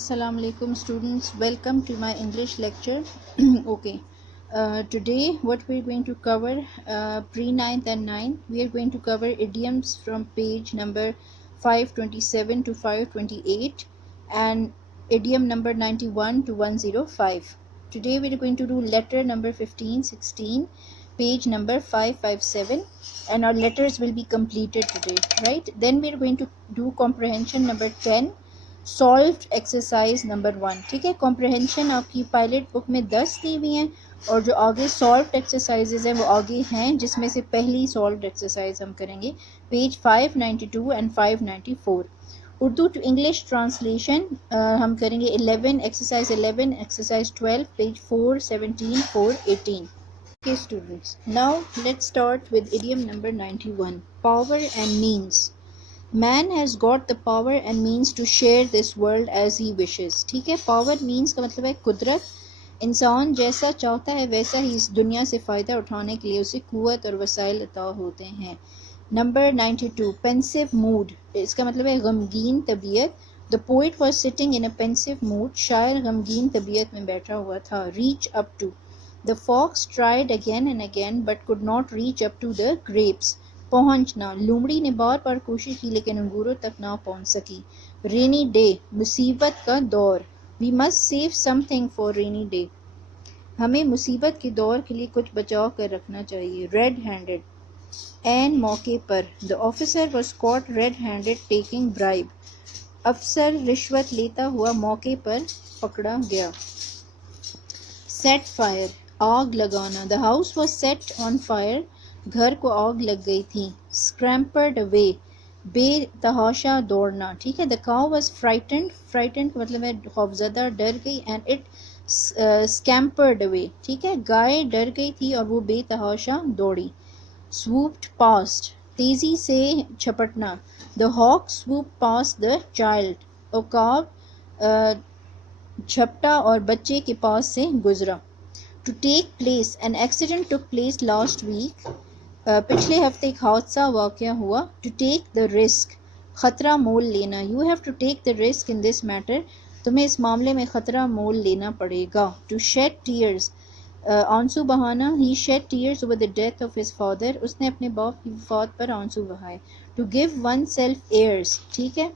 Assalamu alaikum students, welcome to my English lecture. Okay, today what we're going to cover, pre-9th and 9th, we are going to cover idioms from page number 527 to 528 and idiom number 91 to 105. Today we're going to do letter number 15, 16, page number 557, and our letters will be completed today, right? Then we're going to do comprehension number 10, solved exercise number 1. ٹھیک ہے, comprehension آپ کی pilot بک میں 10 دی ہوئی ہیں اور جو آگے سالوڈ ایکسرسائزز ہیں وہ آگے ہیں, جس میں سے پہلی سالوڈ ایکسرسائز ہم کریں گے page 592 and 594. Urdu to English translation ہم کریں گے 11 exercise 11 exercise 12 page 417 418. Okay students, now let's start with idiom number 91, power and means. Man has got the power and means to share this world as he wishes. ٹھیک ہے, power means کا مطلب ہے قدرت. انسان جیسا چاہتا ہے ویسا ہی اس دنیا سے فائدہ اٹھانے کے لیے اسے قوت اور وسائل عطا ہوتے ہیں. Number 92, pensive mood. اس کا مطلب ہے غمگین طبیعت. The poet was sitting in a pensive mood. شاعر غمگین طبیعت میں بیٹھا ہوا تھا. reach up to. The fox tried again and again but could not reach up to the grapes. پہنچنا, لومڑی نے بار بار کوشش کی لیکن انگوروں تک نہ پہنچ سکی. رینی ڈے, مصیبت کا دور. We must save something for rainy day. ہمیں مصیبت کے دور کے لیے کچھ بچا کر رکھنا چاہیے. ریڈ ہینڈڈ, این موقع پر. The officer was caught red handed taking bribe. افسر رشوت لیتا ہوا موقع پر پکڑا گیا. سیٹ فائر, آگ لگانا. The house was set on fire. گھر کو آگ لگ گئی تھی. اسکریمپرڈ اوے, بے تحاشا دوڑنا. ٹھیک ہے, دا کاؤ واز فرائٹنڈ. فرائٹنڈ کا مطلب ہے خوفزدہ, ڈر گئی. اینڈ اٹ اسکیمپرڈ اوے. ٹھیک ہے, گائے ڈر گئی تھی اور وہ بے تحاشا دوڑی. swooped past, تیزی سے جھپٹنا. دا ہاک swooped past the child. عقاب جھپٹا اور بچے کے پاس سے گزرا. To take place, an accident took place last week. پچھلے ہفتے ایک حادثہ واقع ہوا. ٹو ٹیک دا رسک, خطرہ مول لینا. You have to take the risk in this matter. تمہیں اس معاملے میں خطرہ مول لینا پڑے گا. ٹو شیڈ ٹیئرز, آنسو بہانا. He shed tears over the death of his father. اس نے اپنے باپ کی وفات پر آنسو بہائے. To give oneself airs. ٹھیک ہے,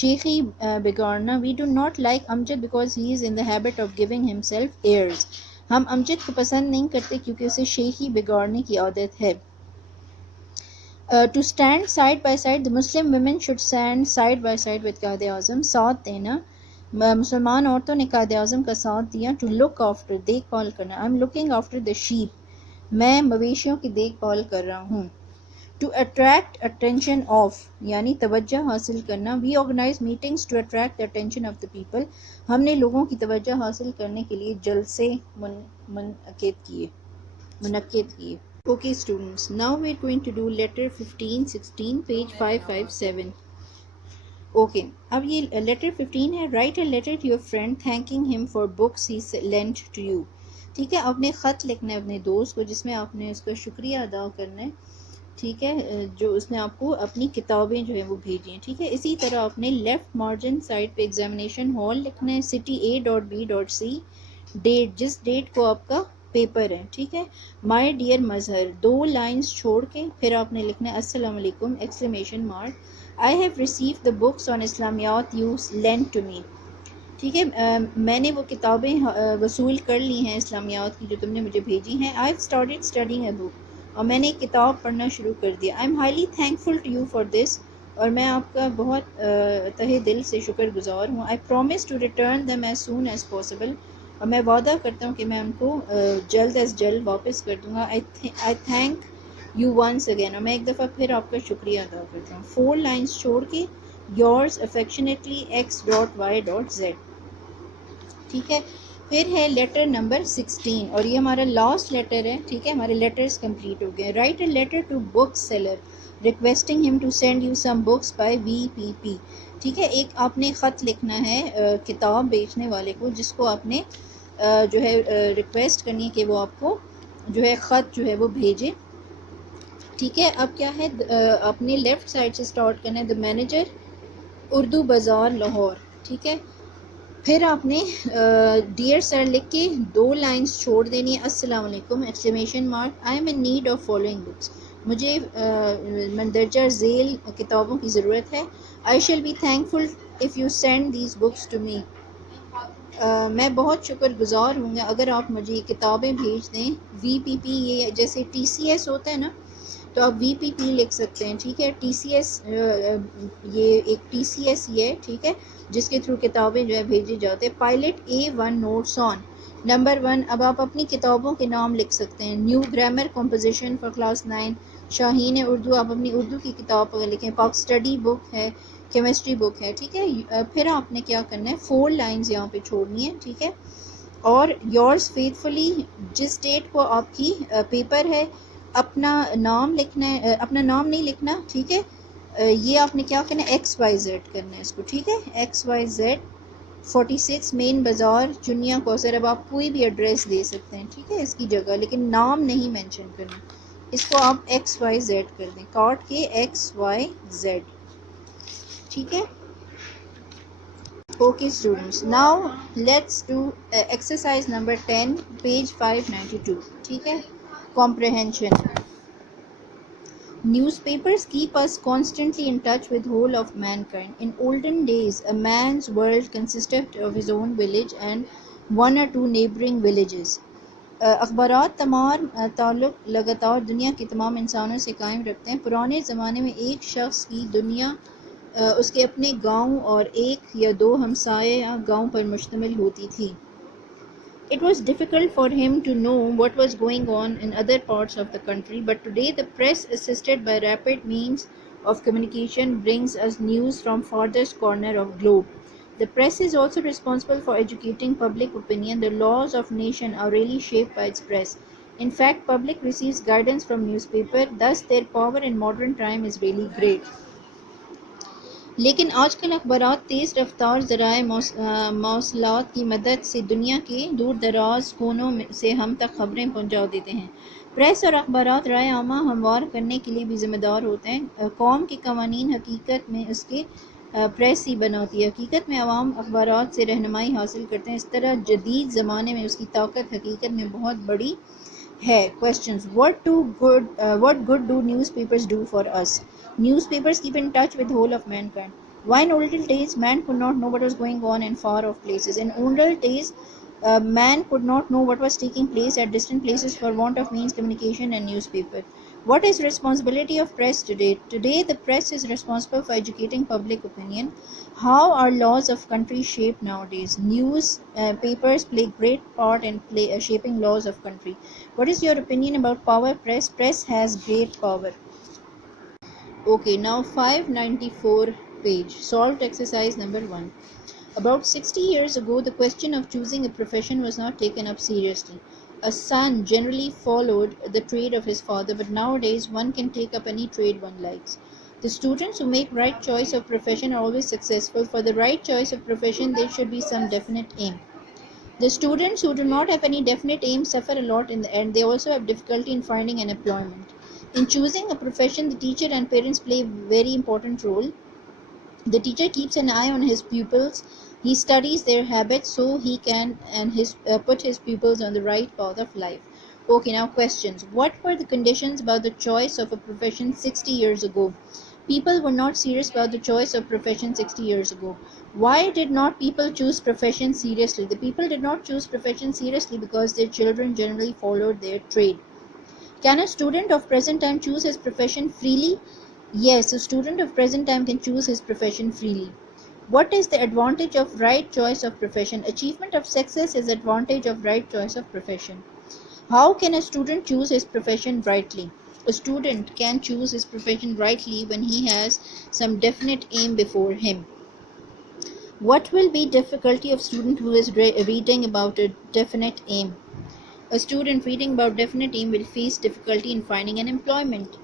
شیخی بگاڑنا. We do not like Amjad because he is in the habit of giving himself airs. ہم امجد کو پسند نہیں کرتے کیونکہ اسے شیخی بگاڑنے کی عادت ہے. To stand side by side, the Muslim women should stand side by side with Quaid-e-Azam. ساتھ دینا, مسلمان عورتوں نے قائد اعظم کا ساتھ دیا. ٹو لک آفٹر, دیکھ بھال کرنا. I am looking after the shape, میں مویشیوں کی دیکھ بھال کر رہا ہوں. ٹو اٹریکٹ اٹینشن آف, یعنی توجہ حاصل کرنا. We organize meetings to attract the attention of the people. ہم نے لوگوں کی توجہ حاصل کرنے کے لیے جلسے منعقد کیے. Okay students, now we are going to do letter 15, 16, page 557. Okay, اب یہ letter 15 ہے. Write a letter to your friend thanking him for books he lent to you. ٹھیک ہے, آپ نے خط لکھنا ہے اپنے دوست کو جس میں آپ نے اس کا شکریہ ادا کرنا ہے. ٹھیک ہے, جو اس نے آپ کو اپنی کتابیں جو ہیں وہ بھیجی ہیں. ٹھیک ہے, اسی طرح آپ نے لیفٹ مارجن سائڈ پہ ایگزامینیشن ہال لکھنا ہے. City A.B.C. ڈیٹ, جس ڈیٹ کو آپ کا پیپر ہے. ٹھیک ہے, مائی ڈیئر مظہر, 2 لائنز چھوڑ کے پھر آپ نے لکھنا ہے السلام علیکم exclamation mark. I have received the books on Islamiat you lent to me. ٹھیک ہے, میں نے وہ کتابیں وصول کر لی ہیں اسلامیات کی جو تم نے مجھے بھیجی ہیں. I have started studying a book, اور میں نے ایک کتاب پڑھنا شروع کر دیا. I am highly thankful to you for this, اور میں آپ کا بہت تہہ دل سے شکر گزار ہوں. I promise to return them as soon as possible, اور میں وعدہ کرتا ہوں کہ میں ان کو جلد از جلد واپس کر دوں گا. آئی تھینک یو ونس اگین, اور میں ایک دفعہ پھر آپ کا شکریہ ادا کرتا ہوں. 4 لائنز چھوڑ کے یورز افیکشنیٹلی X.Y.Z. ٹھیک ہے, پھر ہے لیٹر نمبر 16, اور یہ ہمارا لاسٹ لیٹر ہے. ٹھیک ہے, ہمارے لیٹرز کمپلیٹ ہو گئے. Write a letter to bookseller requesting him to send you some books by VPP. ٹھیک ہے, ایک آپ نے خط لکھنا ہے کتاب بیچنے والے کو جس کو آپ نے جو ہے ریکویسٹ کرنی ہے کہ وہ آپ کو جو ہے خط جو ہے وہ بھیجے. ٹھیک ہے, اب کیا ہے, اپنے لیفٹ سائڈ سے سٹارٹ کرنا ہے. دا مینیجر, اردو بازار لاہور. ٹھیک ہے, پھر آپ نے ڈیئر سر لکھ کے 2 لائنز چھوڑ دینی ہے. السلام علیکم exclamation mark. I am in need of following books. مجھے مندرجہ ذیل کتابوں کی ضرورت ہے. I shall be thankful if you send these books to me. میں بہت شکر گزار ہوں گا اگر آپ مجھے یہ کتابیں بھیج دیں. وی پی پی یہ جیسے ٹی سی ایس ہوتا ہے نا, تو آپ وی پی پی لکھ سکتے ہیں, ٹھیک ہے. ٹی سی ایس یہ ایک ٹی سی ایس یہ ہے, ٹھیک ہے, جس کے تھرو کتابیں جو ہے بھیجی جاتے ہیں. پائلٹ A1 نوٹس آن. نمبر 1, اب آپ اپنی کتابوں کے نام لکھ سکتے ہیں. New grammar composition for class 9 شاہین اردو. آپ اپنی اردو کی کتاب پر لکھیں. پاک اسٹڈی بک ہے, کیمسٹری بک ہے, ٹھیک ہے. پھر آپ نے کیا کرنا ہے, 4 لائنز یہاں پہ چھوڑنی ہے, ٹھیک ہے. اور یورس فیتھفلی, جس ڈیٹ کو آپ کی پیپر ہے, اپنا نام لکھنا ہے, اپنا نام نہیں لکھنا, ٹھیک ہے. یہ آپ نے کیا کرنا ہے, XYZ کرنا ہے اس کو, ٹھیک ہے. XYZ 46 مین بازار چنیا کوثر. اب آپ کوئی بھی ایڈریس دے سکتے ہیں, ٹھیک ہے, اس کی جگہ, لیکن نام نہیں مینشن کرنا. اس کو آپ XYZ کر دیں, کاٹ کے XYZ, ٹھیک ہے. Okay students, now let's do exercise number 10, page 592, ٹھیک ہے. Comprehension. Newspapers keep us constantly in touch with whole of mankind. In olden days, a man's world consisted of his own village and 1 or 2 neighboring villages. اخبارات تمام تعلق لگاتار دنیا کے تمام انسانوں سے قائم رکھتے ہیں. پرانے زمانے میں ایک شخص کی دنیا اس کے اپنے گاؤں اور 1 یا 2 ہمسایہ گاؤں پر مشتمل ہوتی تھی. It was difficult for him to know what was going on in other parts of the country, but today the press, assisted by rapid means of communication, brings us news from farthest corner of globe. The press is also responsible for educating public opinion. The laws of nation are really shaped by its press. In fact, public receives guidance from newspaper, thus their power in modern time is really great. لیکن آج کل اخبارات تیز رفتار ذرائع مواصلات کی مدد سے دنیا کے دور دراز کونوں سے ہم تک خبریں پہنچا دیتے ہیں. پریس اور اخبارات رائے عامہ ہموار کرنے کے لیے بھی ذمہ دار ہوتے ہیں. قوم کے قوانین حقیقت میں اس کے پریس ہی بناتی ہے. حقیقت میں عوام اخبارات سے رہنمائی حاصل کرتے ہیں. اس طرح جدید زمانے میں اس کی طاقت حقیقت میں بہت بڑی ہے. Questions. What good do newspapers do for us? Newspapers keep in touch with the whole of mankind. Why in olden days man could not know what was going on in far off places? In olden days man could not know what was taking place at distant places for want of means communication and newspaper. What is responsibility of press today? Today the press is responsible for educating public opinion. How are laws of country shaped nowadays? Papers play great part in shaping laws of country. What is your opinion about power press? Press has great power. Okay, now 594 page. Solved exercise number 1. About 60 years ago, the question of choosing a profession was not taken up seriously. A son generally followed the trade of his father, but nowadays one can take up any trade one likes. The students who make right choice of profession are always successful. For the right choice of profession, there should be some definite aim. The students who do not have any definite aim suffer a lot in the end. They also have difficulty in finding an employment. In choosing a profession, the teacher and parents play a very important role. The teacher keeps an eye on his pupils. He studies their habits so he can put his pupils on the right path of life. Okay, now questions. What were the conditions about the choice of a profession 60 years ago? People were not serious about the choice of profession 60 years ago. Why did not people choose profession seriously? The people did not choose profession seriously because their children generally followed their trade. Can a student of present time choose his profession freely? Yes, a student of present time can choose his profession freely. What is the advantage of right choice of profession? Achievement of success is advantage of right choice of profession. How can a student choose his profession rightly? A student can choose his profession rightly when he has some definite aim before him. What will be difficulty of student who is reading about a definite aim? A student reading about definite aim will face difficulty in finding an employment.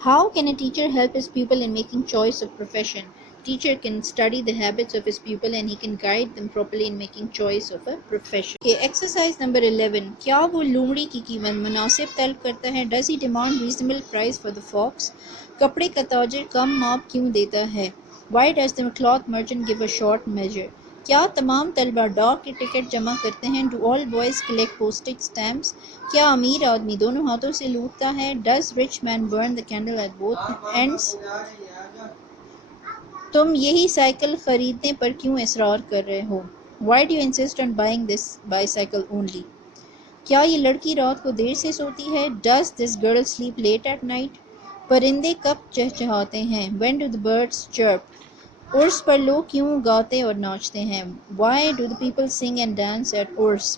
How can a teacher help his pupil in making choice of profession? Teacher can study the habits of his pupil and he can guide them properly in making choice of a profession. Okay, exercise number 11. کیا وہ لومڑی کی قیمت مناسب طلب کرتا ہے? Does he demand reasonable price for the fox? کپڑے کا تاجر کم ماپ کیوں دیتا ہے? Why does the cloth merchant give a short measure? کیا تمام طلبہ ڈاک کے ٹکٹ جمع کرتے ہیں؟ Do all boys collect postage stamps؟ کیا امیر آدمی دونوں ہاتھوں سے لوٹتا ہے؟ Does rich man burn the candle at both ends? تم یہی سائیکل خریدنے پر کیوں اصرار کر رہے ہو؟ Why do you insist on buying this bicycle only؟ کیا یہ لڑکی رات کو دیر سے سوتی ہے؟ Does this girl sleep late at night? پرندے کب چہچہاتے ہیں؟ When do the birds chirp؟ عرس پر لوگ کیوں گاتے اور ناچتے ہیں؟ Why do the people sing and dance at Urs?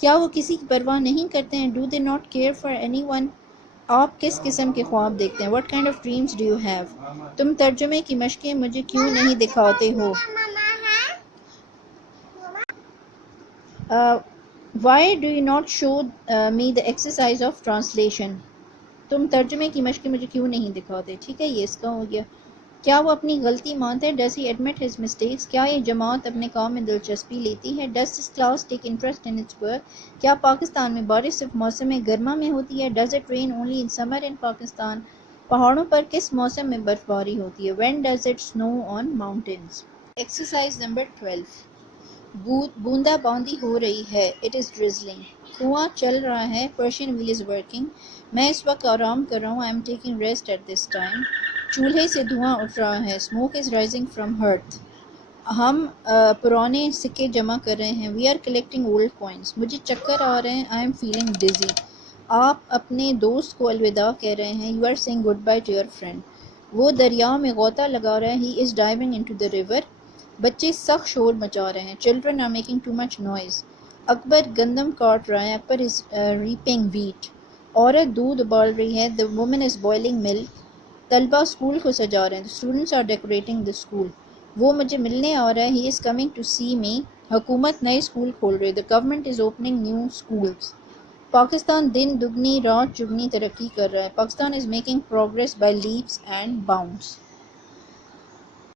کیا وہ کسی کی پرواہ نہیں کرتے ہیں؟ Do they not care for anyone? آپ کس قسم کے خواب دیکھتے ہیں؟ What kind of dreams do you have? تم ترجمے کی مشقیں مجھے کیوں نہیں دکھاتے ہو؟ Why do you not show me the exercise of translation? تم ترجمے کی مشقیں مجھے کیوں نہیں دکھاتے؟ ٹھیک ہے، یہ اس کا ہو گیا۔ کیا وہ اپنی غلطی مانتا ہے؟ Does he admit his mistakes? کیا یہ جماعت اپنے کام میں دلچسپی لیتی ہے؟ Does this class take interest in its work? کیا پاکستان میں بارش صرف موسم گرما میں ہوتی ہے؟ Does it rain only in summer in Pakistan? پہاڑوں پر کس موسم میں برف باری ہوتی ہے؟ وین ڈز اٹ سنو آن ماؤنٹینز؟ Exercise number 12۔ بوندا باندی ہو رہی ہے، اٹ از ڈرزلنگ۔ کنواں چل رہا ہے، پرشین ویل از ورکنگ۔ میں اس وقت آرام کر رہا ہوں، I am taking rest at this time. چولہے سے دھواں اٹھ رہا ہے، smoke is rising from hearth. ہم پرانے سکے جمع کر رہے ہیں، we are collecting old coins. مجھے چکر آ رہے ہیں، آئی ایم فیلنگ ڈزی۔ آپ اپنے دوست کو الوداع کہہ رہے ہیں، you are saying goodbye to your friend. وہ دریا میں غوطہ لگا رہا ہے، he is diving into the river. بچے سخت شور مچا رہے ہیں، children are making too much noise. Akbar گندم کاٹ رہا ہے، اکبر از ریپنگ ویٹ۔ عورت دودھ ابال رہی ہے، the woman is boiling milk۔ طلبہ اسکول کو سجا رہے ہیں، the students are decorating the school۔ وہ مجھے ملنے آ رہا ہے، he is coming to see me۔ حکومت نئے اسکول کھول رہی ہے، the government is opening new schools۔ Pakistan دن دگنی رات چگنی ترقی کر رہا ہے، Pakistan is making progress by leaps and bounds۔